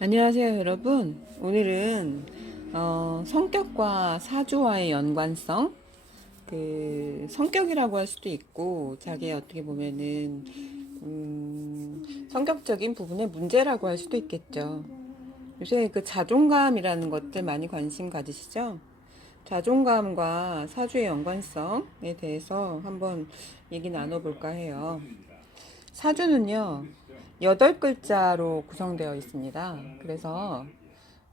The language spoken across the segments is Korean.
안녕하세요, 여러분. 오늘은 성격과 사주와의 연관성, 성격이라고 할 수도 있고, 자기의 어떻게 보면은 성격적인 부분의 문제라고 할 수도 있겠죠. 요새 그 자존감이라는 것들 많이 관심 가지시죠? 자존감과 사주의 연관성에 대해서 한번 얘기 나눠볼까 해요. 사주는요, 8글자로 구성되어 있습니다. 그래서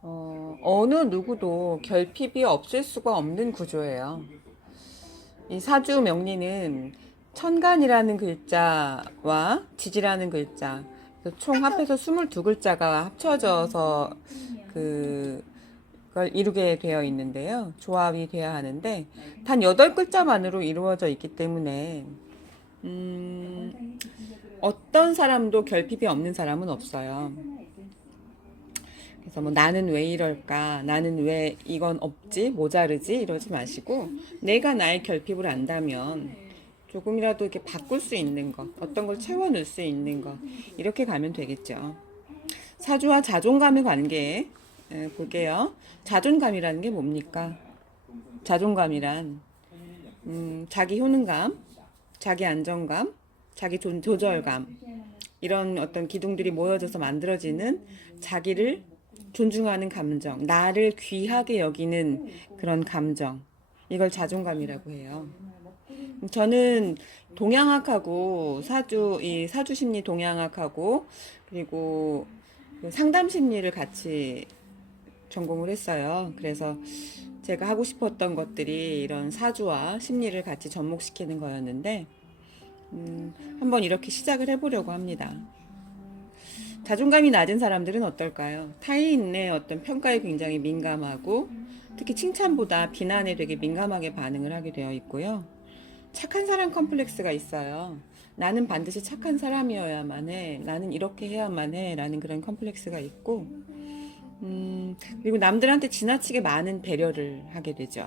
어느 누구도 결핍이 없을 수가 없는 구조예요. 이 사주 명리는 천간이라는 글자와 지지라는 글자, 총 합해서 22글자가 합쳐져서 그걸 이루게 되어 있는데요. 조합이 되어야 하는데, 단 8글자만으로 이루어져 있기 때문에, 어떤 사람도 결핍이 없는 사람은 없어요. 그래서 뭐 나는 왜 이럴까? 나는 왜 이건 없지? 모자르지? 이러지 마시고 내가 나의 결핍을 안다면 조금이라도 이렇게 바꿀 수 있는 것, 어떤 걸 채워넣을 수 있는 것, 이렇게 가면 되겠죠. 사주와 자존감의 관계 볼게요. 자존감이라는 게 뭡니까? 자존감이란 자기 효능감, 자기 안정감, 자기 조절감, 이런 어떤 기둥들이 모여져서 만들어지는 자기를 존중하는 감정, 나를 귀하게 여기는 그런 감정, 이걸 자존감이라고 해요. 저는 동양학하고 이 사주 심리 동양학하고 그리고 상담 심리를 같이 전공을 했어요. 그래서 제가 하고 싶었던 것들이 이런 사주와 심리를 같이 접목시키는 거였는데 한번 이렇게 시작을 해보려고 합니다. 자존감이 낮은 사람들은 어떨까요? 타인의 어떤 평가에 굉장히 민감하고 특히 칭찬보다 비난에 되게 민감하게 반응을 하게 되어 있고요. 착한 사람 컴플렉스가 있어요. 나는 반드시 착한 사람이어야만 해. 나는 이렇게 해야만 해. 라는 그런 컴플렉스가 있고, 그리고 남들한테 지나치게 많은 배려를 하게 되죠.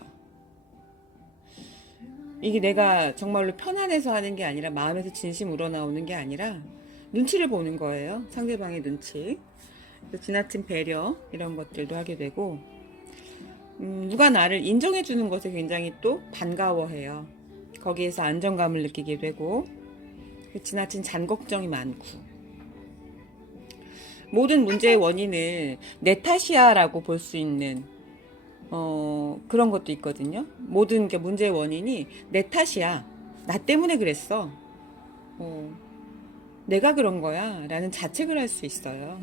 이게 내가 정말로 편안해서 하는 게 아니라 마음에서 진심 우러나오는 게 아니라 눈치를 보는 거예요. 상대방의 눈치. 지나친 배려 이런 것들도 하게 되고 누가 나를 인정해 주는 것에 굉장히 또 반가워해요. 거기에서 안정감을 느끼게 되고 지나친 잔걱정이 많고 모든 문제의 원인을 내 탓이야라고 볼 수 있는 그런 것도 있거든요. 모든 게 문제의 원인이 내 탓이야. 나 때문에 그랬어. 내가 그런 거야. 라는 자책을 할 수 있어요.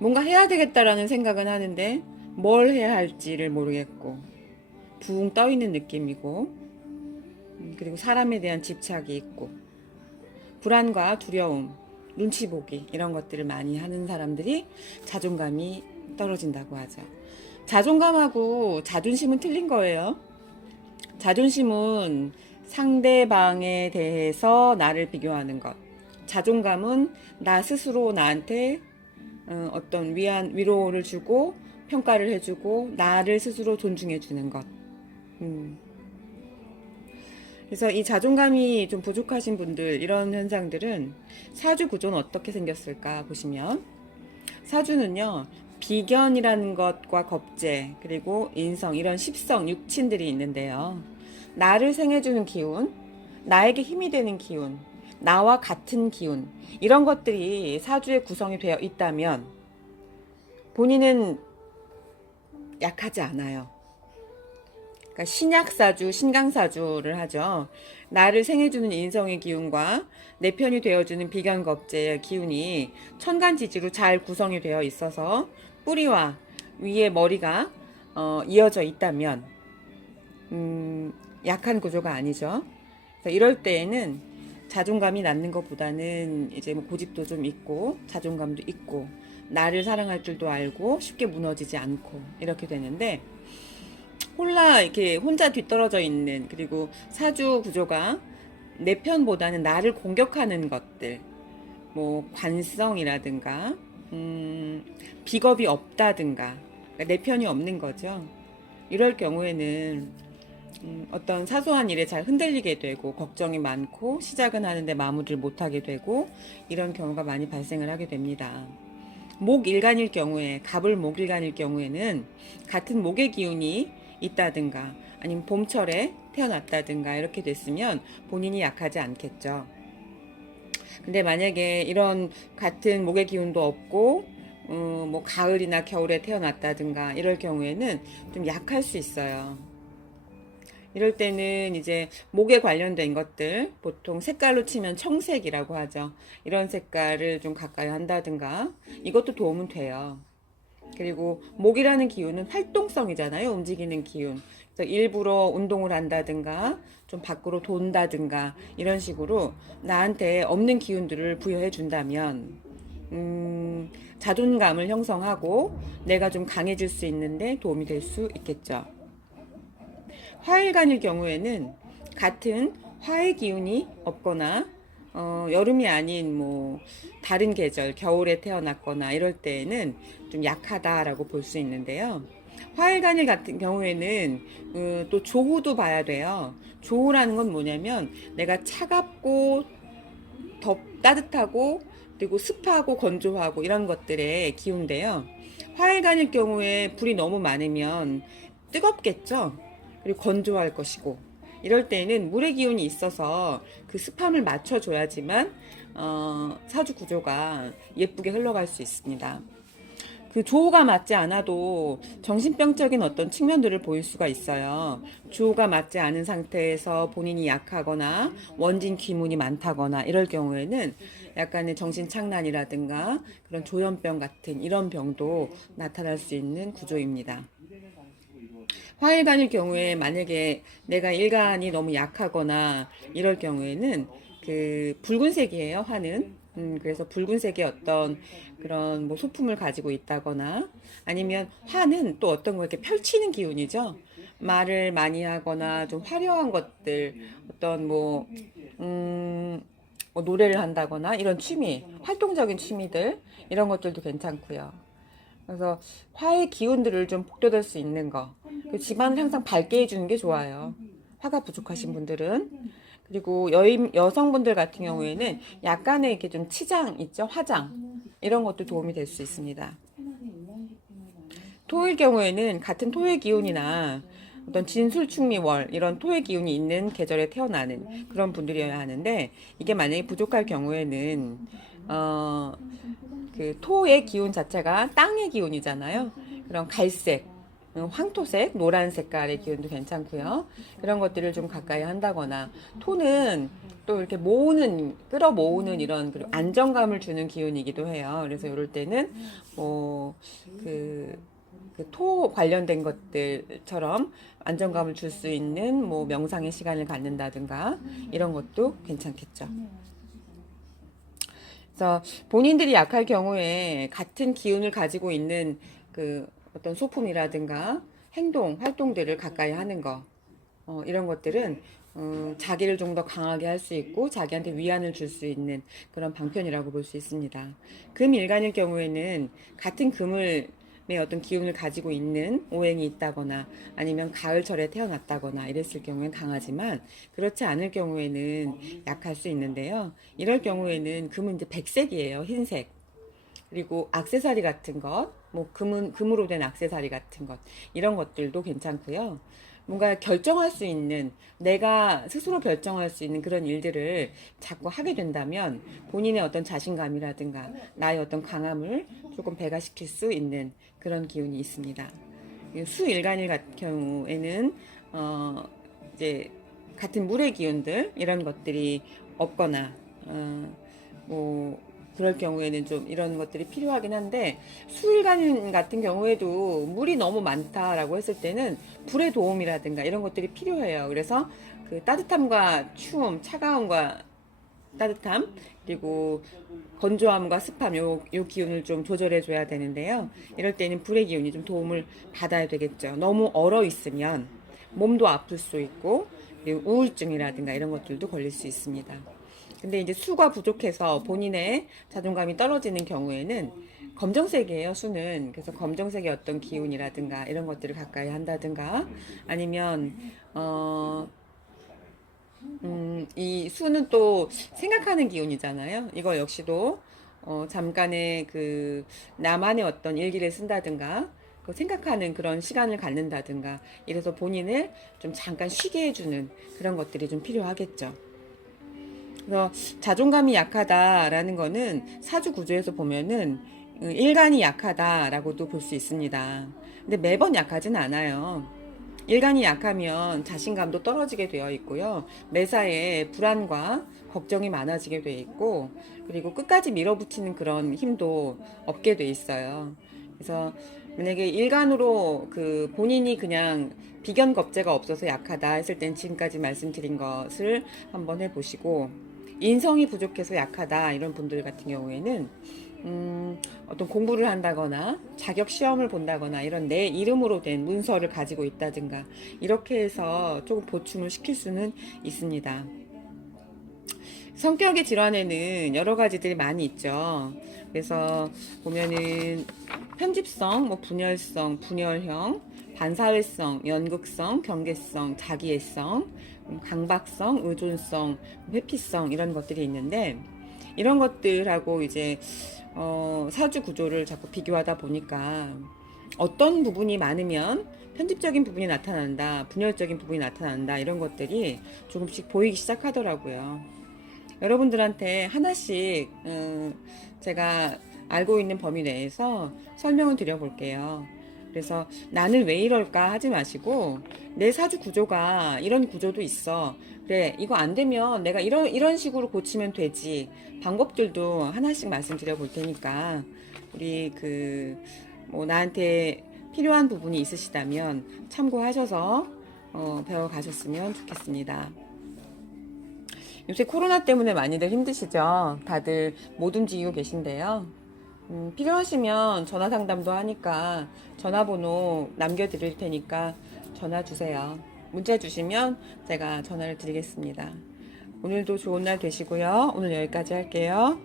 뭔가 해야 되겠다라는 생각은 하는데 뭘 해야 할지를 모르겠고 붕 떠 있는 느낌이고 그리고 사람에 대한 집착이 있고 불안과 두려움, 눈치 보기 이런 것들을 많이 하는 사람들이 자존감이 떨어진다고 하죠. 자존감하고 자존심은 틀린 거예요. 자존심은 상대방에 대해서 나를 비교하는 것. 자존감은 나 스스로 나한테 어떤 위로를 주고 평가를 해주고 나를 스스로 존중해주는 것. 그래서 이 자존감이 좀 부족하신 분들 이런 현상들은 사주 구조는 어떻게 생겼을까 보시면 사주는요 비견이라는 것과 겁재 그리고 인성 이런 십성 육친들이 있는데요. 나를 생해주는 기운, 나에게 힘이 되는 기운, 나와 같은 기운 이런 것들이 사주에 구성이 되어 있다면 본인은 약하지 않아요. 그러니까 신약사주, 신강사주를 하죠. 나를 생해주는 인성의 기운과 내 편이 되어주는 비견겁제의 기운이 천간지지로 잘 구성이 되어 있어서 뿌리와 위에 머리가 이어져 있다면 약한 구조가 아니죠. 그래서 이럴 때에는 자존감이 낮는 것보다는 이제 뭐 고집도 좀 있고 자존감도 있고 나를 사랑할 줄도 알고 쉽게 무너지지 않고 이렇게 되는데 이렇게 혼자 뒤떨어져 있는 그리고 사주 구조가 내 편보다는 나를 공격하는 것들 뭐 관성이라든가 비겁이 없다든가 그러니까 내 편이 없는 거죠. 이럴 경우에는 어떤 사소한 일에 잘 흔들리게 되고 걱정이 많고 시작은 하는데 마무리를 못하게 되고 이런 경우가 많이 발생을 하게 됩니다. 목일간일 경우에, 갑을 목일간일 경우에는 같은 목의 기운이 있다든가 아니면 봄철에 태어났다든가 이렇게 됐으면 본인이 약하지 않겠죠. 근데 만약에 이런 같은 목의 기운도 없고 뭐 가을이나 겨울에 태어났다든가 이럴 경우에는 좀 약할 수 있어요. 이럴 때는 이제 목에 관련된 것들, 보통 색깔로 치면 청색이라고 하죠. 이런 색깔을 좀 가까이 한다든가 이것도 도움은 돼요. 그리고 목이라는 기운은 활동성이잖아요. 움직이는 기운. 그래서 일부러 운동을 한다든가 좀 밖으로 돈다든가 이런 식으로 나한테 없는 기운들을 부여해 준다면 자존감을 형성하고 내가 좀 강해질 수 있는데 도움이 될 수 있겠죠. 화일간일 경우에는 같은 화의 기운이 없거나 여름이 아닌 뭐 다른 계절, 겨울에 태어났거나 이럴 때에는 좀 약하다라고 볼 수 있는데요. 화일간일 같은 경우에는 또 조후도 봐야 돼요. 조후라는 건 뭐냐면 내가 차갑고 따뜻하고 그리고 습하고 건조하고 이런 것들의 기운인데요. 화일간일 경우에 불이 너무 많으면 뜨겁겠죠. 그리고 건조할 것이고 이럴 때는 물의 기운이 있어서 그 습함을 맞춰줘야지만 사주 구조가 예쁘게 흘러갈 수 있습니다. 그 조호가 맞지 않아도 정신병적인 어떤 측면들을 보일 수가 있어요. 조호가 맞지 않은 상태에서 본인이 약하거나 원진 기문이 많다거나 이럴 경우에는 약간의 정신착란이라든가 그런 조현병 같은 이런 병도 나타날 수 있는 구조입니다. 화일간일 경우에 만약에 내가 일간이 너무 약하거나 이럴 경우에는 그 붉은색이에요, 화는. 그래서 붉은색의 어떤 그런 뭐 소품을 가지고 있다거나 아니면 화는 또 어떤 걸 이렇게 펼치는 기운이죠. 말을 많이 하거나 좀 화려한 것들, 어떤 뭐 노래를 한다거나 이런 취미, 활동적인 취미들, 이런 것들도 괜찮고요. 그래서 화의 기운들을 좀 북돋을 수 있는 거. 그 집안을 항상 밝게 해주는 게 좋아요. 화가 부족하신 분들은. 그리고 여성분들 같은 경우에는 약간의 이렇게 좀 치장 있죠? 화장. 이런 것도 도움이 될 수 있습니다. 토일 경우에는 같은 토의 기운이나 어떤 진술충미월 이런 토의 기운이 있는 계절에 태어나는 그런 분들이어야 하는데 이게 만약에 부족할 경우에는 그 토의 기운 자체가 땅의 기운이잖아요. 그런 갈색, 황토색, 노란 색깔의 기운도 괜찮고요. 그런 것들을 좀 가까이 한다거나 토는 또 이렇게 끌어모으는 이런 그리고 안정감을 주는 기운이기도 해요. 그래서 이럴 때는 뭐그 그토 관련된 것들처럼 안정감을 줄 수 있는 뭐 명상의 시간을 갖는다든가 이런 것도 괜찮겠죠. 그래서 본인들이 약할 경우에 같은 기운을 가지고 있는 그 어떤 소품이라든가 활동들을 가까이 하는 거, 이런 것들은 자기를 좀 더 강하게 할 수 있고 자기한테 위안을 줄 수 있는 그런 방편이라고 볼 수 있습니다. 금일간일 경우에는 같은 금을 의 어떤 기운을 가지고 있는 오행이 있다거나 아니면 가을철에 태어났다거나 이랬을 경우엔 강하지만 그렇지 않을 경우에는 약할 수 있는데요. 이럴 경우에는 금은 이제 백색이에요. 흰색. 그리고 액세서리 같은 것, 뭐 금으로 된 액세서리 같은 것 이런 것들도 괜찮고요. 뭔가 결정할 수 있는 내가 스스로 결정할 수 있는 그런 일들을 자꾸 하게 된다면 본인의 어떤 자신감이라든가 나의 어떤 강함을 조금 배가시킬 수 있는 그런 기운이 있습니다. 수일간일 같은 경우에는 이제 같은 물의 기운들 이런 것들이 없거나 뭐 그럴 경우에는 좀 이런 것들이 필요하긴 한데 수일간 같은 경우에도 물이 너무 많다라고 했을 때는 불의 도움이라든가 이런 것들이 필요해요. 그래서 그 따뜻함과 추움, 차가움과 따뜻함 그리고 건조함과 습함 요 기운을 좀 조절해 줘야 되는데요. 이럴 때는 불의 기운이 좀 도움을 받아야 되겠죠. 너무 얼어 있으면 몸도 아플 수 있고 그리고 우울증이라든가 이런 것들도 걸릴 수 있습니다. 근데 이제 수가 부족해서 본인의 자존감이 떨어지는 경우에는 검정색이에요, 수는. 그래서 검정색의 어떤 기운이라든가 이런 것들을 가까이 한다든가 아니면 이 수는 또 생각하는 기운이잖아요. 이거 역시도 잠깐의 그 나만의 어떤 일기를 쓴다든가 그 생각하는 그런 시간을 갖는다든가 이래서 본인을 좀 잠깐 쉬게 해주는 그런 것들이 좀 필요하겠죠. 그래서 자존감이 약하다라는 거는 사주 구조에서 보면은 일간이 약하다라고도 볼 수 있습니다. 근데 매번 약하진 않아요. 일간이 약하면 자신감도 떨어지게 되어 있고요. 매사에 불안과 걱정이 많아지게 되어 있고, 그리고 끝까지 밀어붙이는 그런 힘도 없게 돼 있어요. 그래서 만약에 일간으로 그 본인이 그냥 비견 겁재가 없어서 약하다 했을 땐 지금까지 말씀드린 것을 한번 해보시고, 인성이 부족해서 약하다 이런 분들 같은 경우에는 어떤 공부를 한다거나 자격 시험을 본다거나 이런 내 이름으로 된 문서를 가지고 있다든가 이렇게 해서 조금 보충을 시킬 수는 있습니다. 성격의 질환에는 여러 가지들이 많이 있죠. 그래서 보면은 편집성, 뭐 분열성, 분열형, 반사회성, 연극성, 경계성, 자기애성, 강박성, 의존성, 회피성 이런 것들이 있는데 이런 것들하고 이제 사주 구조를 자꾸 비교하다 보니까 어떤 부분이 많으면 편집적인 부분이 나타난다, 분열적인 부분이 나타난다 이런 것들이 조금씩 보이기 시작하더라고요. 여러분들한테 하나씩 제가 알고 있는 범위 내에서 설명을 드려볼게요. 그래서 나는 왜 이럴까 하지 마시고 내 사주 구조가 이런 구조도 있어. 그래, 이거 안 되면 내가 이런 식으로 고치면 되지. 방법들도 하나씩 말씀드려 볼 테니까 우리 뭐 나한테 필요한 부분이 있으시다면 참고하셔서 배워가셨으면 좋겠습니다. 요새 코로나 때문에 많이들 힘드시죠? 다들 못 움직이고 계신데요. 필요하시면 전화 상담도 하니까 전화번호 남겨드릴 테니까 전화 주세요. 문자 주시면 제가 전화를 드리겠습니다. 오늘도 좋은 날 되시고요. 오늘 여기까지 할게요.